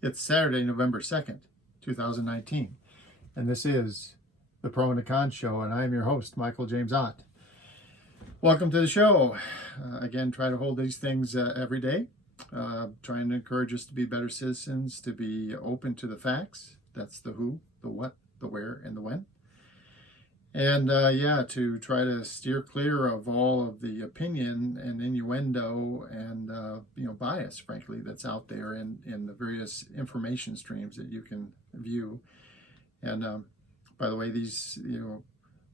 It's Saturday, November 2nd, 2019, and this is the Pro and the Con Show, and I'm your host, Michael James Ott. Welcome to the show. Again, try to hold these things every day, trying to encourage us to be better citizens, to be open to the facts. That's the who, the what, the where, and the when. And to try to steer clear of all of the opinion and innuendo and bias, frankly, that's out there in the various information streams that you can view. And by the way, these,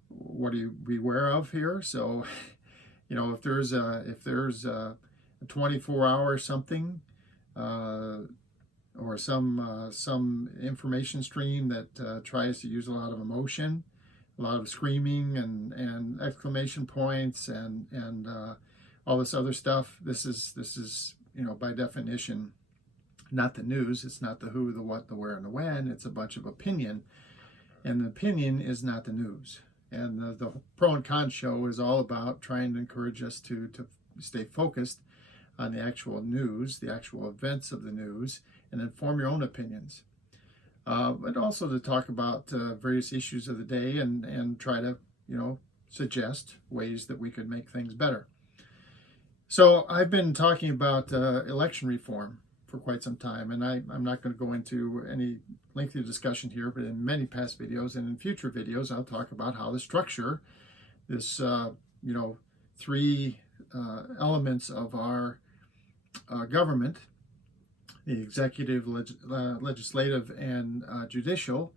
what do you beware of here? So, if there's a 24-hour something or some information stream that tries to use a lot of emotion, a lot of screaming and exclamation points and all this other stuff. This is by definition not the news. It's not the who, the what, the where, and the when. It's a bunch of opinion, and the opinion is not the news. And the Pro and Con Show is all about trying to encourage us to stay focused on the actual news, the actual events of the news, and then form your own opinions. But also to talk about various issues of the day and try to, suggest ways that we could make things better. So I've been talking about election reform for quite some time, and I'm not going to go into any lengthy discussion here, but in many past videos and in future videos, I'll talk about how to structure this, three elements of our government: the executive, legislative, and judicial,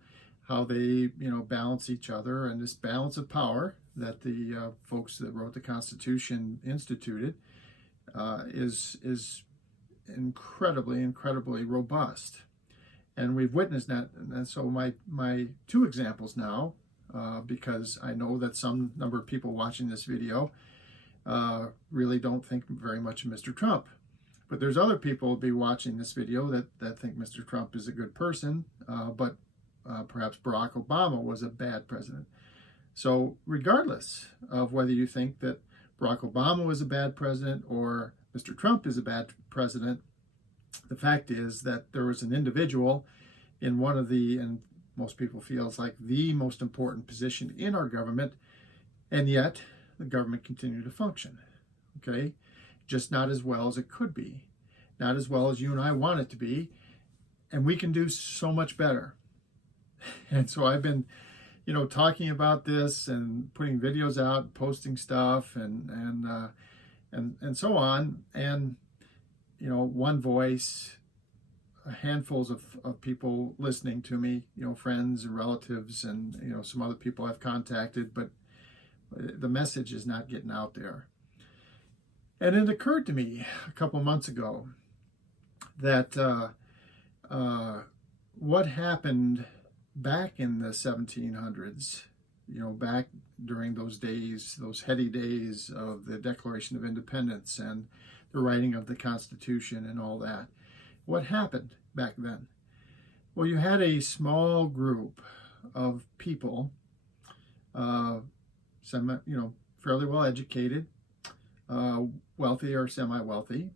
how they, balance each other, and this balance of power that the folks that wrote the Constitution instituted is incredibly robust. And we've witnessed that. And so my two examples now, because I know that some number of people watching this video really don't think very much of Mr. Trump. But there's other people who will be watching this video that think Mr. Trump is a good person, but perhaps Barack Obama was a bad president. So regardless of whether you think that Barack Obama was a bad president or Mr. Trump is a bad president, the fact is that there was an individual in one of the, and most people feel it's like the most important position in our government, and yet the government continued to function, okay? Just not as well as it could be, not as well as you and I want it to be, and we can do so much better. And so I've been, talking about this and putting videos out, posting stuff, and so on, and one voice, handfuls of people listening to me, friends and relatives, and some other people I've contacted, but the message is not getting out there. And it occurred to me a couple months ago that what happened back in the 1700s, back during those days, those heady days of the Declaration of Independence and the writing of the Constitution and all that, what happened back then? Well, you had a small group of people, fairly well educated, wealthy or semi-wealthy,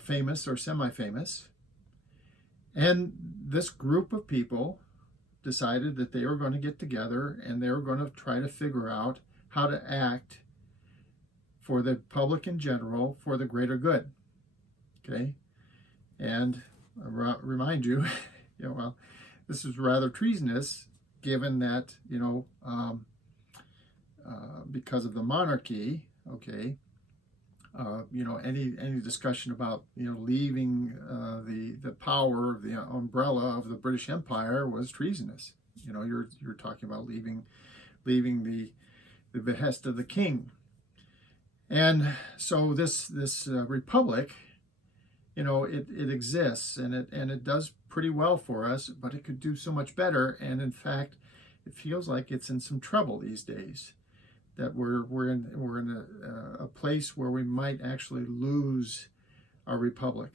famous or semi-famous. And this group of people decided that they were going to get together and they were going to try to figure out how to act for the public in general, for the greater good. Okay? And I remind you, this is rather treasonous, given that, because of the monarchy, okay, any discussion about leaving the power, the umbrella of the British Empire was treasonous. You're talking about leaving the behest of the king. And so this republic, it exists and it does pretty well for us, but it could do so much better. And in fact, it feels like it's in some trouble these days. That we're in a place where we might actually lose our republic,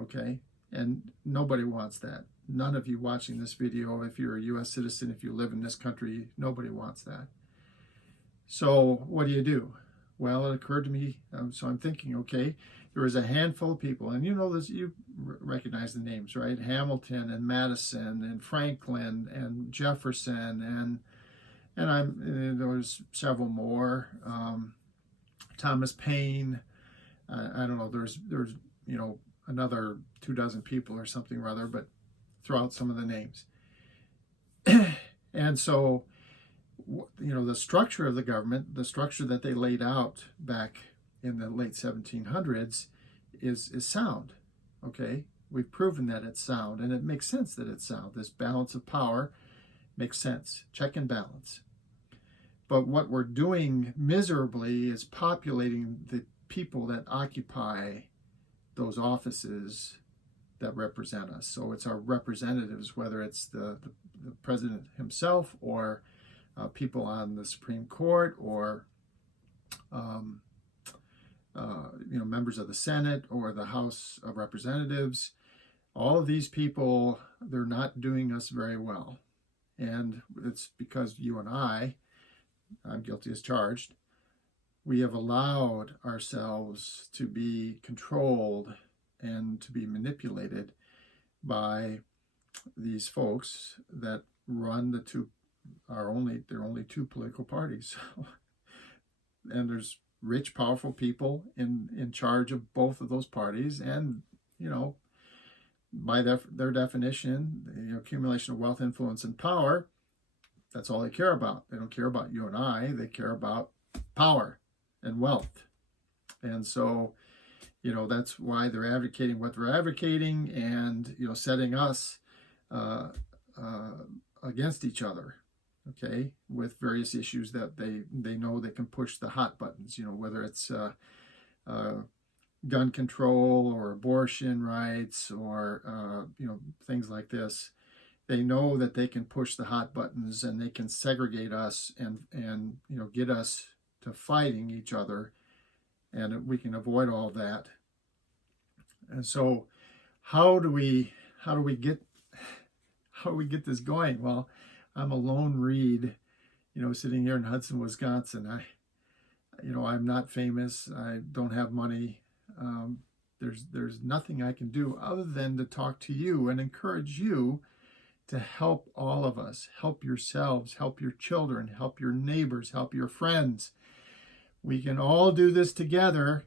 okay? And nobody wants that. None of you watching this video, if you're a U.S. citizen, if you live in this country, nobody wants that. So what do? Well, it occurred to me, so I'm thinking, okay, there was a handful of people, and you know this, you recognize the names, right? Hamilton and Madison and Franklin and Jefferson and there was several more. Thomas Paine. I don't know. There's another 24 people or something rather, but throw out some of the names. And so, the structure of the government, the structure that they laid out back in the late 1700s is sound. Okay, we've proven that it's sound, and it makes sense that it's sound. This balance of power makes sense, check and balance. But what we're doing miserably is populating the people that occupy those offices that represent us. So it's our representatives, whether it's the president himself or people on the Supreme Court or members of the Senate or the House of Representatives. All of these people, they're not doing us very well. And it's because you and I'm guilty as charged, we have allowed ourselves to be controlled and to be manipulated by these folks that run there are only two political parties. And there's rich, powerful people in charge of both of those parties, and by their definition, the accumulation of wealth, influence, and power, that's all they care about. They don't care about you and I. They care about power and wealth. And so, that's why they're advocating what they're advocating and, setting us against each other, okay, with various issues that they know they can push the hot buttons, whether it's gun control or abortion rights or, things like this. They know that they can push the hot buttons and they can segregate us and get us to fighting each other, and we can avoid all that. And so, how do we get this going? Well, I'm a lone reed, sitting here in Hudson, Wisconsin. I'm not famous. I don't have money. There's nothing I can do other than to talk to you and encourage you to help all of us, help yourselves, help your children, help your neighbors, help your friends. We can all do this together,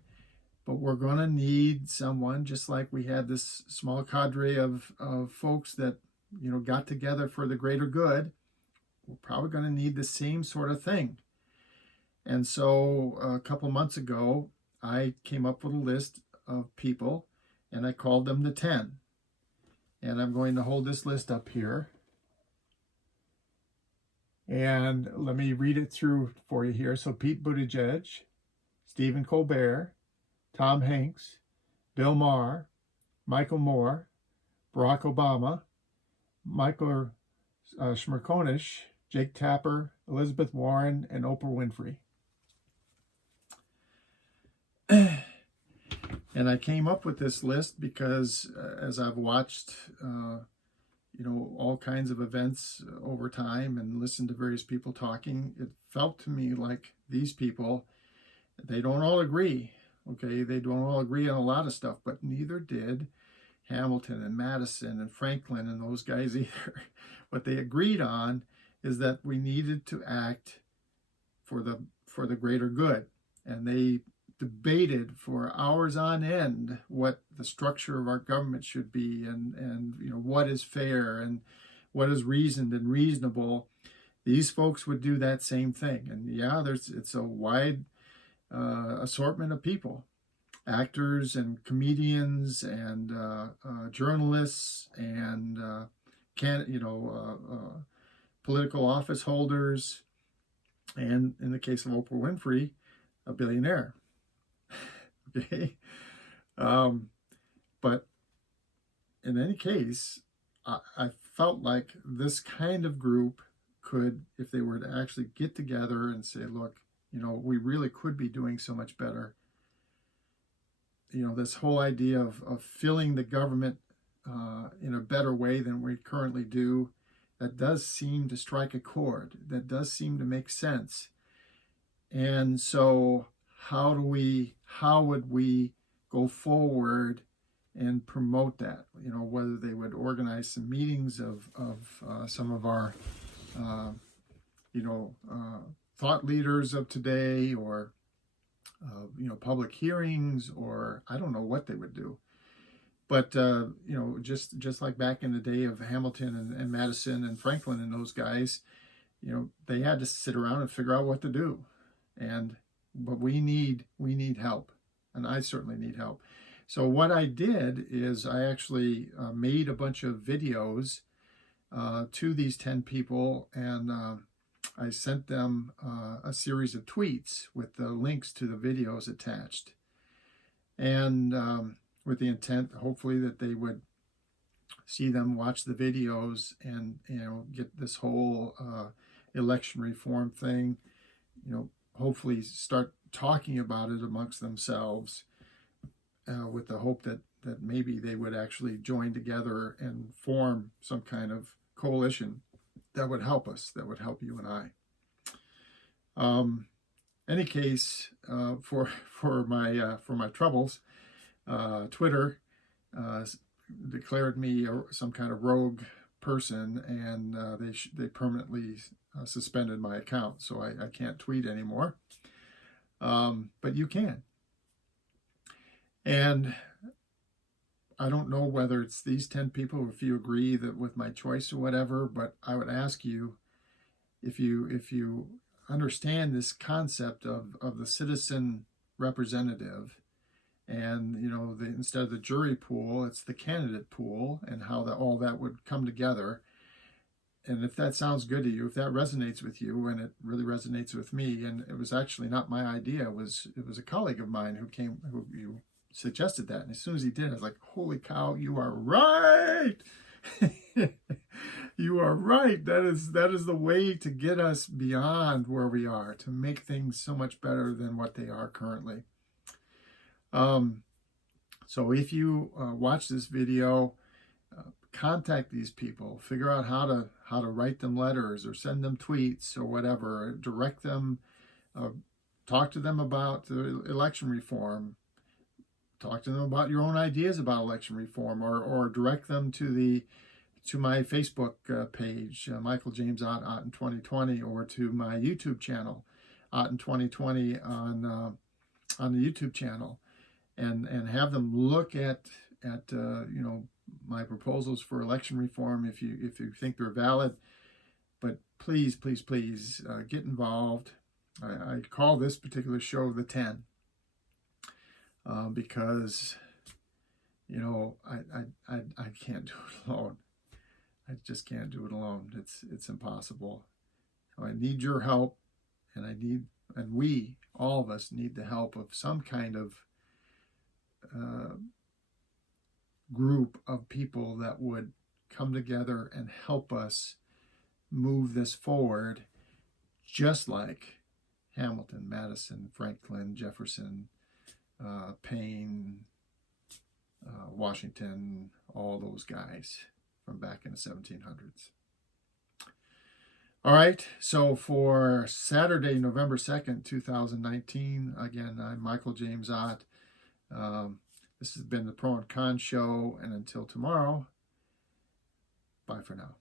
but we're going to need someone, just like we had this small cadre of folks that, got together for the greater good. We're probably going to need the same sort of thing. And so a couple months ago, I came up with a list of people, and I called them the 10. And I'm going to hold this list up here. And let me read it through for you here. So Pete Buttigieg, Stephen Colbert, Tom Hanks, Bill Maher, Michael Moore, Barack Obama, Michael Smerconish, Jake Tapper, Elizabeth Warren, and Oprah Winfrey. And I came up with this list because as I've watched, all kinds of events over time and listened to various people talking, it felt to me like these people, they don't all agree. Okay, they don't all agree on a lot of stuff, but neither did Hamilton and Madison and Franklin and those guys either. What they agreed on is that we needed to act for the greater good, and they debated for hours on end what the structure of our government should be and what is fair and what is reasoned and reasonable. These folks would do that same thing. And it's a wide assortment of people, actors and comedians and journalists and political office holders, and in the case of Oprah Winfrey, a billionaire. Okay, but in any case, I felt like this kind of group could, if they were to actually get together and say, look, we really could be doing so much better. This whole idea of filling the government in a better way than we currently do, that does seem to strike a chord. That does seem to make sense. And so how would we go forward and promote that? You know, whether they would organize some meetings of some of our, thought leaders of today, or, public hearings, or I don't know what they would do. But, just like back in the day of Hamilton and Madison and Franklin and those guys, they had to sit around and figure out what to do. But we need help, and I certainly need help. So what I did is I actually made a bunch of videos to these 10 people, and I sent them a series of tweets with the links to the videos attached. And with the intent, hopefully, that they would see them, watch the videos, and get this whole election reform thing, hopefully start talking about it amongst themselves, with the hope that maybe they would actually join together and form some kind of coalition that would help us, that would help you and I. Any case, for my troubles, Twitter declared me some kind of rogue person, and they permanently suspended my account, so I can't tweet anymore. But you can. And I don't know whether it's these 10 people, if you agree that with my choice or whatever, but I would ask you, if you understand this concept of the citizen representative, and instead of the jury pool, it's the candidate pool, and how all that would come together. And if that sounds good to you, if that resonates with you, and it really resonates with me, and it was actually not my idea, it was a colleague of mine who you suggested that, and as soon as he did, I was like, holy cow, you are right. You are right. That is the way to get us beyond where we are, to make things so much better than what they are currently. So if you watch this video, contact these people, figure out how to write them letters or send them tweets or whatever, direct them, talk to them about the election reform, talk to them about your own ideas about election reform, or direct them to my Facebook page, Michael James Ott in 2020, or to my YouTube channel, Ott in 2020 on the YouTube channel, and have them look at my proposals for election reform if you think they're valid. But please get involved. I call this particular show the 10 because I can't do it alone. I just can't do it alone. It's impossible. So I need your help, and we, all of us, need the help of some kind of group of people that would come together and help us move this forward, just like Hamilton, Madison, Franklin, Jefferson, Payne, Washington, all those guys from back in the 1700s. All right, so for Saturday, November 2nd, 2019, again, I'm Michael James Ott. This has been the Pro and Con Show, and until tomorrow, bye for now.